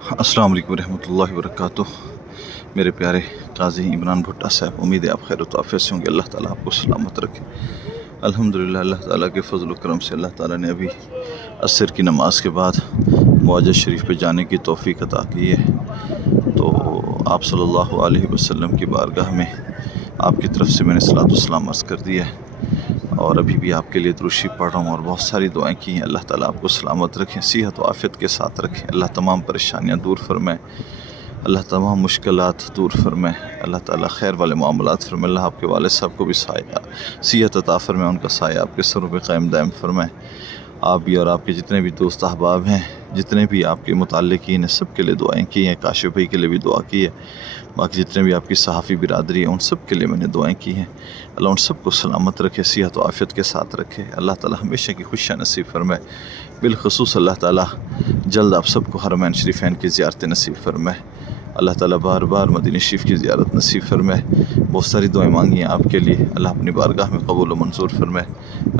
السلام علیکم ورحمۃ اللہ وبرکاتہ۔ میرے پیارے قاضی عمران بھٹا صاحب، امید ہے آپ خیر و عافیت سے ہوں گے۔ اللہ تعالیٰ آپ کو سلامت رکھے۔ الحمدللہ اللہ تعالیٰ کے فضل و کرم سے اللہ تعالیٰ نے ابھی عصر کی نماز کے بعد معجز شریف پہ جانے کی توفیق عطا کی ہے۔ تو آپ صلی اللہ علیہ وسلم کی بارگاہ میں آپ کی طرف سے میں نے صلاۃ والسلام عرض کر دیا ہے، اور ابھی بھی آپ کے لیے درود شریف پڑھ رہا ہوں اور بہت ساری دعائیں کی ہیں۔ اللہ تعالیٰ آپ کو سلامت رکھیں، صحت و عافیت کے ساتھ رکھیں۔ اللہ تمام پریشانیاں دور فرمائے، اللہ تمام مشکلات دور فرمائے، اللہ تعالیٰ خیر والے معاملات فرمائے۔ اللہ آپ کے والد صاحب کو بھی صحت عطا فرمائے، ان کا سایہ آپ کے سروں پہ قائم دائم فرمائے۔ آپ بھی اور آپ کے جتنے بھی دوست احباب ہیں، جتنے بھی آپ کے متعلقین ہیں، سب کے لیے دعائیں کی ہیں۔ کاشف بھائی کے لیے بھی دعا کی ہے، باقی جتنے بھی آپ کی صحافی برادری ہیں ان سب کے لیے میں نے دعائیں کی ہیں۔ اللہ ان سب کو سلامت رکھے، صحت و عافیت کے ساتھ رکھے۔ اللہ تعالیٰ ہمیشہ کی خوشیاں نصیب فرمائے۔ بالخصوص اللہ تعالیٰ جلد آپ سب کو حرمین شریفین کی زیارت نصیب فرمائے۔ اللہ تعالیٰ بار بار مدینہ شریف کی زیارت نصیب فرمائے۔ بہت ساری دعائیں مانگی ہیں آپ کے لیے، اللہ اپنی بارگاہ میں قبول و منظور فرمائے۔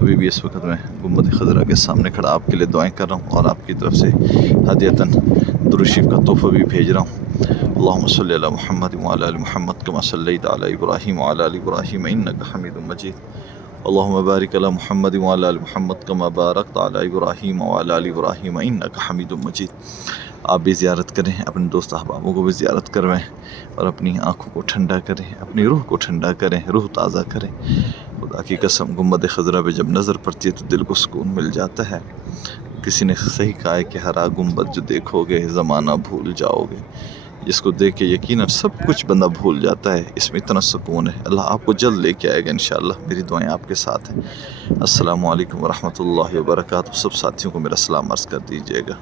ابھی بھی اس وقت میں گنبد خضرا کے سامنے کھڑا آپ کے لیے دعائیں کر رہا ہوں، اور آپ کی طرف سے ہدیۃً درود شریف کا تحفہ بھی بھیج رہا ہوں۔ اللہم صلی علی محمد وعلی آل محمد کما صلیت علی ابراہیم وعلی آل ابراہیم انک حمید مجید۔ اللہم بارک علی محمد وعلی آل محمد کما بارکت علی ابراہیم وعلی آل ابراہیم انک حمید مجید۔ آپ بھی زیارت کریں، اپنے دوست احبابوں کو بھی زیارت کروائیں، اور اپنی آنکھوں کو ٹھنڈا کریں، اپنی روح کو ٹھنڈا کریں، روح تازہ کریں۔ خدا کی قسم گنبد خضرا پہ جب نظر پڑتی ہے تو دل کو سکون مل جاتا ہے۔ کسی نے صحیح کہا ہے کہ ہرا گنبد جو دیکھو گے زمانہ بھول جاؤ گے۔ جس کو دیکھ کے یقیناً سب کچھ بندہ بھول جاتا ہے، اس میں اتنا سکون ہے۔ اللہ آپ کو جلد لے کے آئے گا انشاءاللہ۔ میری دعائیں آپ کے ساتھ ہیں۔ السلام علیکم ورحمۃ اللہ وبرکاتہ۔ سب ساتھیوں کو میرا سلام عرض کر دیجیے گا۔